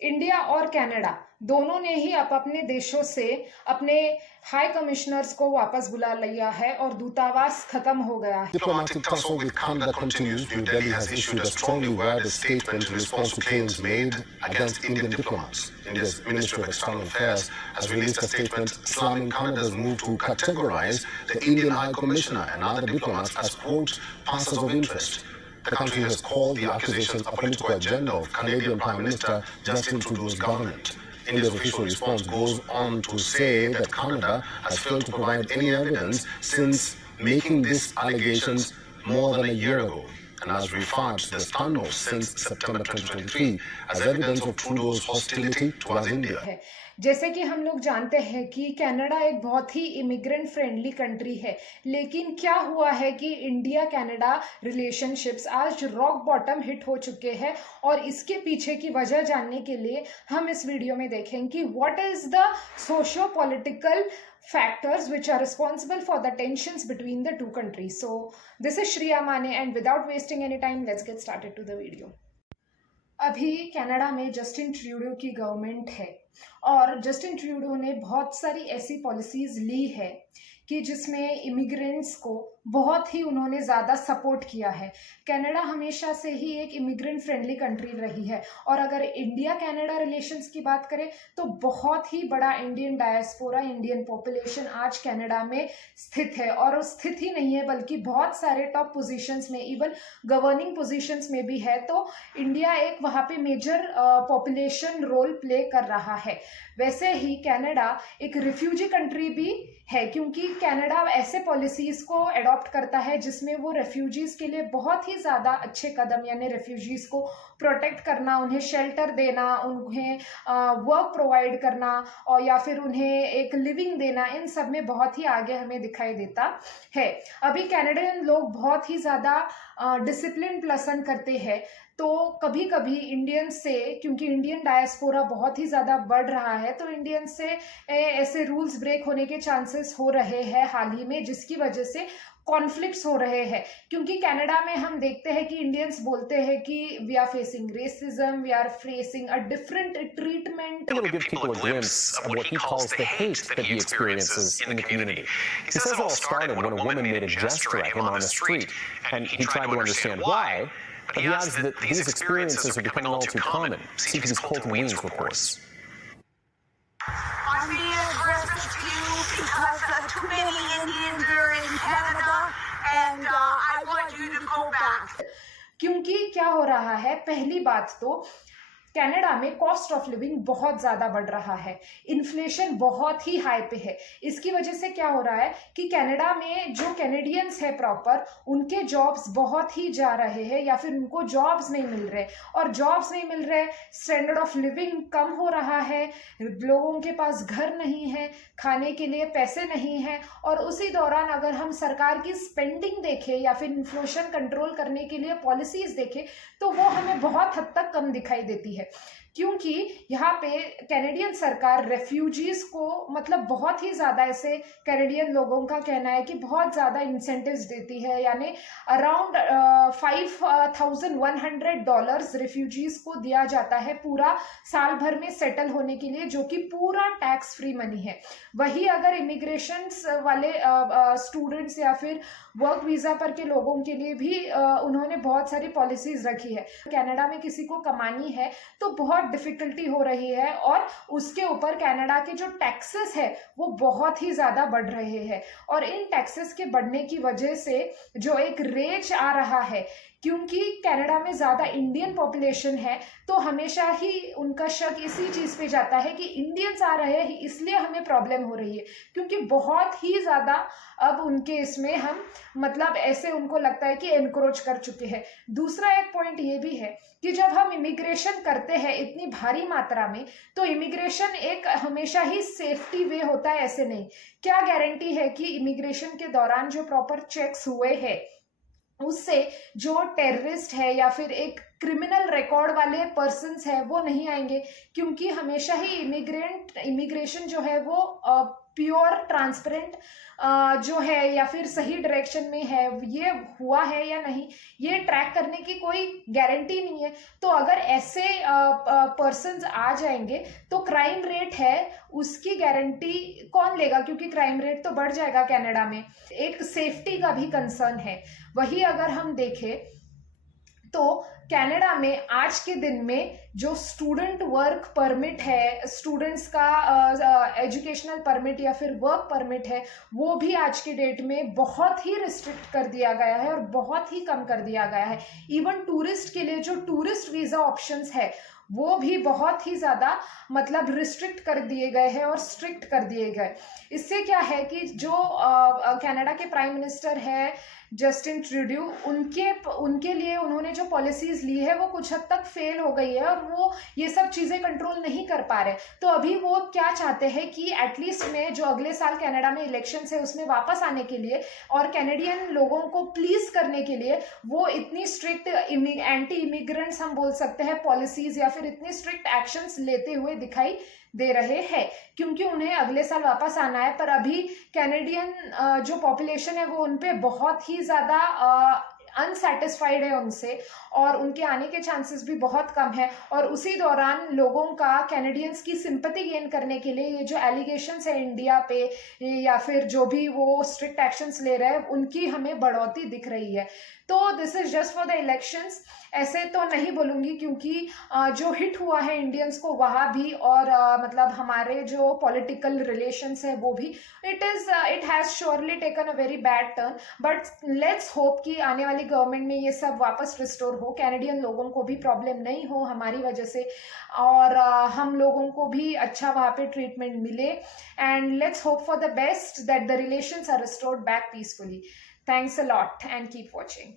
India और Canada दोनों ने ही अपने देशों से अपने हाई कमिश्नर्स को वापस बुला लिया है और दूतावास खत्म हो गया है। Diplomatic tussle with Canada continues. New Delhi has issued a strongly worded statement in response to claims made against Indian diplomats. India's Ministry of External Affairs has released a statement slamming Canada's move to categorize the Indian High Commissioner and other diplomats as, quote, passers of interest. The country has called the accusations a political agenda of Canadian Prime Minister Justin Trudeau's government. India's official response goes on to say that Canada has failed to provide any evidence since making these allegations more than a year ago, and has referred to the standoff since September 2023 as evidence of Trudeau's hostility towards India. जैसे कि हम लोग जानते हैं कि Canada एक बहुत ही immigrant friendly country है, लेकिन क्या हुआ है कि इंडिया कनाडा रिलेशनशिप्स आज रॉक बॉटम हिट हो चुके हैं और इसके पीछे की वजह जानने के लिए हम इस वीडियो में देखेंगे कि what is the socio political factors which are responsible for the tensions between the two countries. So this is Shriya Mane, and without wasting any time, let's get started to the video. अभी Canada में Justin Trudeau की government है और Justin Trudeau ने बहुत सारी ऐसी policies ली है कि जिसमें इमिग्रेंट्स को बहुत ही उन्होंने ज़्यादा सपोर्ट किया है। कनाडा हमेशा से ही एक इमिग्रेंट फ्रेंडली कंट्री रही है और अगर इंडिया कनाडा रिलेशंस की बात करें तो बहुत ही बड़ा इंडियन डायस्पोरा, इंडियन पॉपुलेशन आज कनाडा में स्थित है और स्थित ही नहीं है बल्कि बहुत सारे टॉप पोजीशंस में, इवन गवर्निंग पोजीशंस में भी है। तो इंडिया एक वहाँ पे मेजर पॉपुलेशन रोल प्ले कर रहा है। वैसे ही कनाडा एक रिफ्यूजी कंट्री भी है क्योंकि कनाडा ऐसे पॉलिसीज को अडॉप्ट करता है जिसमें वो रेफ्यूजीज के लिए बहुत ही ज़्यादा अच्छे कदम, यानी रेफ्यूजीज को प्रोटेक्ट करना, उन्हें शेल्टर देना, उन्हें वर्क प्रोवाइड करना और या फिर उन्हें एक लिविंग देना, इन सब में बहुत ही आगे हमें दिखाई देता है। अभी कैनेडियन लोग बहुत ही ज़्यादा डिसिप्लिन पसंद करते हैं, तो कभी कभी इंडियन से, क्योंकि इंडियन डायस्पोरा बहुत ही ज़्यादा बढ़ रहा है, तो इंडियन से ऐसे रूल्स ब्रेक होने के चांसेस हो रहे हैं हाल ही में, जिसकी वजह से कॉन्फ्लिक्ट्स हो रहे हैं। क्योंकि कनाडा में हम देखते हैं कि इंडियंस बोलते हैं कि we are facing racism, we are facing a different treatment. He'll give people a glimpse of what he calls the hate that he experiences in the community. He says it all started when a woman made a gesture at him on the street, and he tried to understand why, but he adds that these experiences are becoming all too common. CTV's Colton Weens reports. I'm being aggressive to you because too many Indians are in Canada, and I want you to go back. क्योंकि क्या हो रहा है, पहली बात तो Canada में cost of living बहुत ज़्यादा बढ़ रहा है, इन्फ्लेशन बहुत ही हाई पे है। इसकी वजह से क्या हो रहा है कि कनाडा में जो कैनेडियंस है प्रॉपर, उनके जॉब्स बहुत ही जा रहे हैं या फिर उनको जॉब्स नहीं मिल रहे, और जॉब्स नहीं मिल रहे, स्टैंडर्ड ऑफ लिविंग कम हो रहा है, लोगों के पास घर नहीं है, खाने के लिए पैसे नहीं है, और उसी दौरान अगर हम सरकार की स्पेंडिंग देखें या फिर इन्फ्लेशन कंट्रोल करने के लिए पॉलिसीज देखें तो वो हमें बहुत हद तक कम दिखाई देती है। क्योंकि यहाँ पे कैनेडियन सरकार रेफ्यूजीज को मतलब बहुत ही ज़्यादा, ऐसे कैनेडियन लोगों का कहना है कि बहुत ज़्यादा इंसेंटिव्स देती है, यानी अराउंड $5,100 रेफ्यूजीज को दिया जाता है पूरा साल भर में सेटल होने के लिए, जो कि पूरा टैक्स फ्री मनी है। वही अगर इमिग्रेशन वाले स्टूडेंट्स या फिर वर्क वीज़ा पर के लोगों के लिए भी उन्होंने बहुत सारी पॉलिसीज रखी है। कनाडा में किसी को कमानी है तो बहुत डिफिकल्टी हो रही है, और उसके ऊपर कनाडा के जो टैक्सेस है वो बहुत ही ज़्यादा बढ़ रहे हैं, और इन टैक्सेस के बढ़ने की वजह से जो एक रेज आ रहा है, क्योंकि कनाडा में ज़्यादा इंडियन पॉपुलेशन है तो हमेशा ही उनका शक इसी चीज़ पे जाता है कि इंडियंस आ रहे हैं इसलिए हमें प्रॉब्लम हो रही है, क्योंकि बहुत ही ज़्यादा अब उनके इसमें हम मतलब ऐसे उनको लगता है कि एनक्रोच कर चुके हैं। दूसरा एक पॉइंट ये भी है कि जब हम इमिग्रेशन करते हैं इतनी भारी मात्रा में, तो इमिग्रेशन एक हमेशा ही सेफ्टी वे होता है, ऐसे नहीं। क्या गारंटी है कि इमिग्रेशन के दौरान जो प्रॉपर चेक्स हुए हैं उससे जो टेररिस्ट है या फिर एक क्रिमिनल रिकॉर्ड वाले पर्सन्स है वो नहीं आएंगे, क्योंकि हमेशा ही इमिग्रेशन जो है वो प्योर ट्रांसपेरेंट जो है या फिर सही डायरेक्शन में है, ये हुआ है या नहीं, ये ट्रैक करने की कोई गारंटी नहीं है। तो अगर ऐसे पर्सन्स आ जाएंगे तो क्राइम रेट है उसकी गारंटी कौन लेगा, क्योंकि क्राइम रेट तो बढ़ जाएगा कनाडा में। एक सेफ्टी का भी कंसर्न है। वही अगर हम देखें तो कनाडा में आज के दिन में जो स्टूडेंट वर्क परमिट है, स्टूडेंट्स का एजुकेशनल परमिट या फिर वर्क परमिट है, वो भी आज के डेट में बहुत ही रिस्ट्रिक्ट कर दिया गया है और बहुत ही कम कर दिया गया है। इवन टूरिस्ट के लिए जो टूरिस्ट वीज़ा ऑप्शंस है वो भी बहुत ही ज़्यादा मतलब रिस्ट्रिक्ट कर दिए गए हैं और स्ट्रिक्ट कर दिए गए। इससे क्या है कि जो कनाडा के प्राइम मिनिस्टर है जस्टिन ट्रूडो, उनके लिए उन्होंने जो पॉलिसीज ली है वो कुछ हद तक फेल हो गई है और वो ये सब चीज़ें कंट्रोल नहीं कर पा रहे। तो अभी वो क्या चाहते हैं कि एटलीस्ट में जो अगले साल कनाडा में इलेक्शंस है उसमें वापस आने के लिए और कैनेडियन लोगों को प्लीज करने के लिए वो इतनी स्ट्रिक्ट एंटी इमिग्रेंट्स हम बोल सकते हैं पॉलिसीज या फिर इतनी स्ट्रिक्ट एक्शंस लेते हुए दिखाई दे रहे हैं, क्योंकि उन्हें अगले साल वापस आना है। पर अभी कैनेडियन जो पॉपुलेशन है वो उनपे बहुत ही ज़्यादा अनसेटिस्फाइड है उनसे और उनके आने के चांसेस भी बहुत कम है। और उसी दौरान लोगों का कैनेडियंस की सिंपैथी गेन करने के लिए ये जो एलिगेशंस है इंडिया पे या फिर जो भी वो स्ट्रिक्ट एक्शंस ले रहे हैं उनकी हमें बढ़ोतरी दिख रही है। तो this is just for the elections. ऐसे तो नहीं बोलूँगी क्योंकि जो हिट हुआ है इंडियंस को वहाँ भी और मतलब हमारे जो पॉलिटिकल रिलेशंस है वो भी it has surely taken a very bad turn. But let's hope कि आने वाली गवर्नमेंट में ये सब वापस रिस्टोर हो, कैनेडियन लोगों को भी प्रॉब्लम नहीं हो हमारी वजह से और हम लोगों को भी अच्छा वहाँ पे ट्रीटमेंट मिले। And let's hope for the best that the relations are restored back peacefully. Thanks a lot and keep watching.